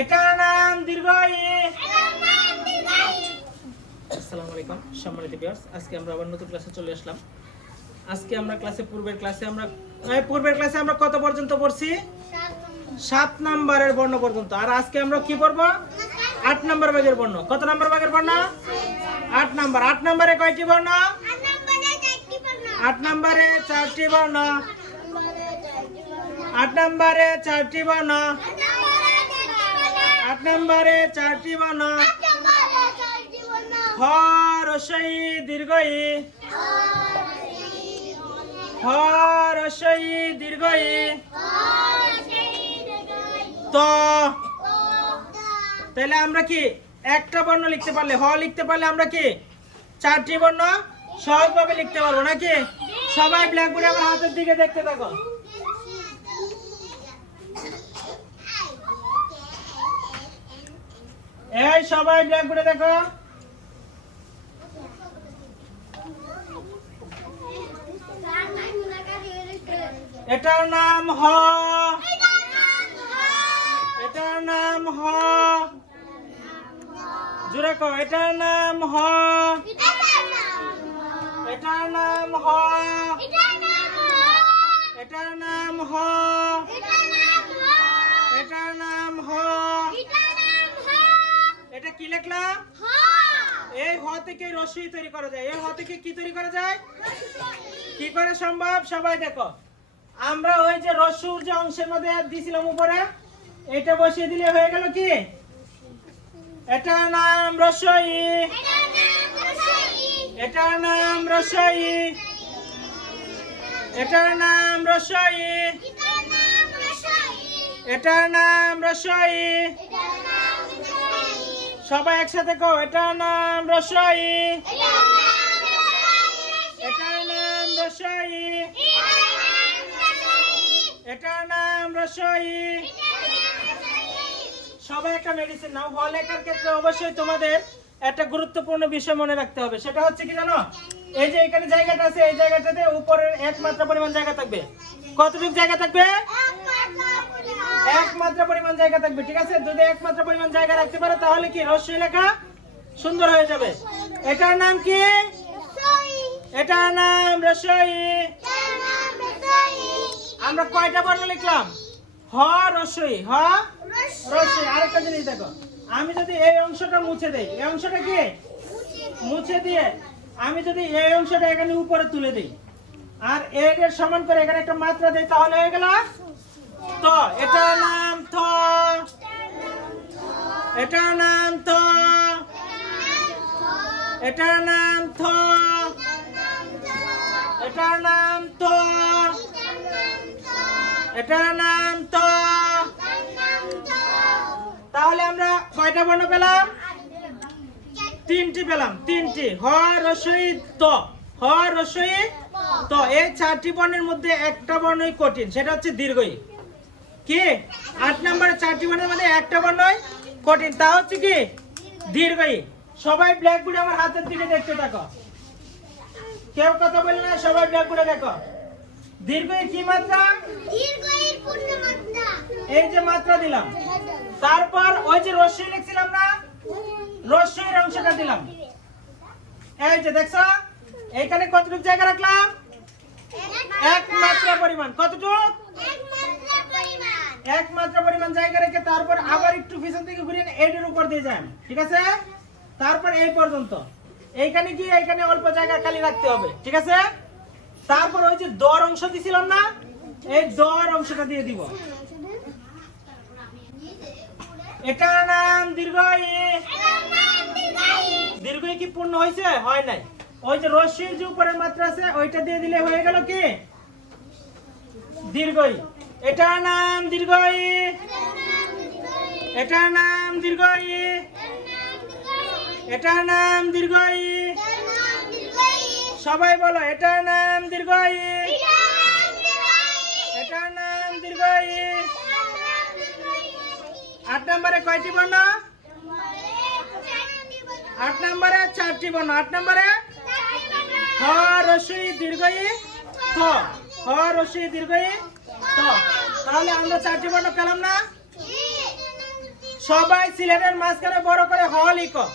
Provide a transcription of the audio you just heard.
এটার নাম দীর্ঘ ই। আসসালামু আলাইকুম সম্মানিত ভিউয়ার্স, আজকে আমরা আবার নতুন ক্লাসে চলে আসলাম। আজকে আমরা পূর্বের ক্লাসে আমরা কত পর্যন্ত পড়ছি? 7 নম্বরের বর্ণ পর্যন্ত। আর আজকে আমরা কি পড়ব? 8 নম্বর ভাগের বর্ণ। কত নম্বর ভাগের বর্ণ? 8 নম্বর। 8 নম্বরে কয়টি বর্ণ? 8 নম্বরে 4টি বর্ণ। 8 নম্বরে 4টি বর্ণ। 8 নম্বরে 4টি বর্ণ। হ রস্বই দীর্ঘ ই। হ রস্বই দীর্ঘ ই। তো তাহলে আমরা কি একটা বর্ণ লিখতে পারলে, হ লিখতে পারলে আমরা কি 4টি বর্ণ সহজভাবে লিখতে পারবো নাকি? সবাই ব্ল্যাকবোর্ডে আমার হাতের দিকে দেখতে থাকো। এই সবাই ব্ল্যাকবোর্ডে দেখো। এটার নাম হ। এটার নাম হ। জোরে কও, এটার নাম হ। এটার নাম হ। এটার নাম হ। এটার নাম হ। এটা কি লিখলাম? এই হ থেকে রস্বই তৈরি করা যায়। এই হ থেকে কি তৈরি করা যায়? কি করে সম্ভব? সবাই দেখো, আমরা ওই যে রস্যুর যে অংশের মধ্যে দিয়েছিলাম উপরে, এটা বসিয়ে দিলে হয়ে গেল কি? এটার নাম রস্বই। এটার নাম রস্বই। এটার নাম রস্বই। এটার নাম রস্বই। সবাই একসাথে কও, এটার নাম রস্বই। এটার নাম রস্বই। এটার নাম রস্বই। সবাই একটা মেডিসিন নাও। হ লেখার ক্ষেত্রে অবশ্যই তোমাদের একটা গুরুত্বপূর্ণ বিষয় মনে রাখতে হবে। সেটা হচ্ছে কি জানো? এই যে এখানে জায়গাটা আছে, এই জায়গাটাতে উপরের এক মাত্রা পরিমাণ জায়গা থাকবে। কতটুকু জায়গা থাকবে? এক মাত্রা পরিমাণ জায়গা থাকবে। ঠিক আছে, যদি এক মাত্রা পরিমাণ জায়গা রাখতে পারো তাহলে কি রস্বই লেখা সুন্দর হয়ে যাবে। এটার নাম কি? এটার নাম রস্বই। আমরা কয়টা বর্ণ লিখলাম? হ রস্বই। হ রস্বই। আরেকটা জিনিস দেখো, আমি যদি এই অংশটা মুছে দেই, এই অংশটা কি মুছে দিয়ে আমি যদি এই অংশটা এখানে উপরে তুলে দিই আর এর সমান করে এখানে একটা মাত্রা দেই, তাহলে হয়ে গেল ত। এটার নাম ত। এটার নাম ত। এটার নাম ত। এটার নাম ত। এটার নাম ত। তাহলে আমরা কয়টা বর্ণ পেলাম? 3টি পেলাম। 3টি। হ রস্বই ত। হ রস্বই ত। এই 4টি বর্ণের মধ্যে একটা বর্ণই কঠিন, সেটা হচ্ছে দীর্ঘ ই। কি 8 নম্বরে 4টি বর্ণের মধ্যে একটা বর্ণই কঠিন, তা হচ্ছে কি দীর্ঘ ই। সবাই ব্ল্যাকবোর্ডে আমার হাতের দিকে দেখতে থাকো। কেউ কথা বলে না, সবাই ব্ল্যাকবোর্ডে দেখো। দীর্ঘ ই কি মাত্রা? এই যে মাত্রা দিলাম, তারপর ওই যে রস্বই লিখছিলাম না, রস্বইয়ের অংশটা দিলাম। এই যে দেখছো, এইখানে কতটুকু জায়গা রাখলাম? এক মাত্রা পরিমাণ। কতটুকু? এক মাত্রা পরিমাণ জায়গা রেখে তারপর আবার একটু পিছন থেকে ঘুরিয়ে এর উপর দিয়ে যান। ঠিক আছে, তারপর এই পর্যন্ত। এইখানে গিয়ে এইখানে অল্প জায়গা খালি রাখতে হবে। ঠিক আছে, তারপর ওই যে দর অংশ দিছিলাম না, এই দর অংশটা দিয়ে দিব। এটার নাম দীর্ঘ ই। দীর্ঘ ই কি পূর্ণ হয়েছে? হয় নাই। ওই যে রস্বইর যে উপরের মাত্রা আছে ওইটা দিয়ে দিলে হয়ে গেল কি দীর্ঘ ই। এটার নাম দীর্ঘ ই। এটার নাম দীর্ঘ ই। এটার নাম দীর্ঘ ই। সবাই বলো, এটার নাম দীর্ঘ ই। এটার নাম দীর্ঘ ই। 8 নম্বরে কয়টি বর্ণ? 8 নম্বরে 4টি বর্ণ। 8 নম্বরে হ রস্বই দীর্ঘ ই থ। হ রস্বই দীর্ঘ ই ত। তাহলে আমরা 4টি বর্ণ পেলাম না? সবাই সিলেটের মাঝখানে বড় করে হ লিখো।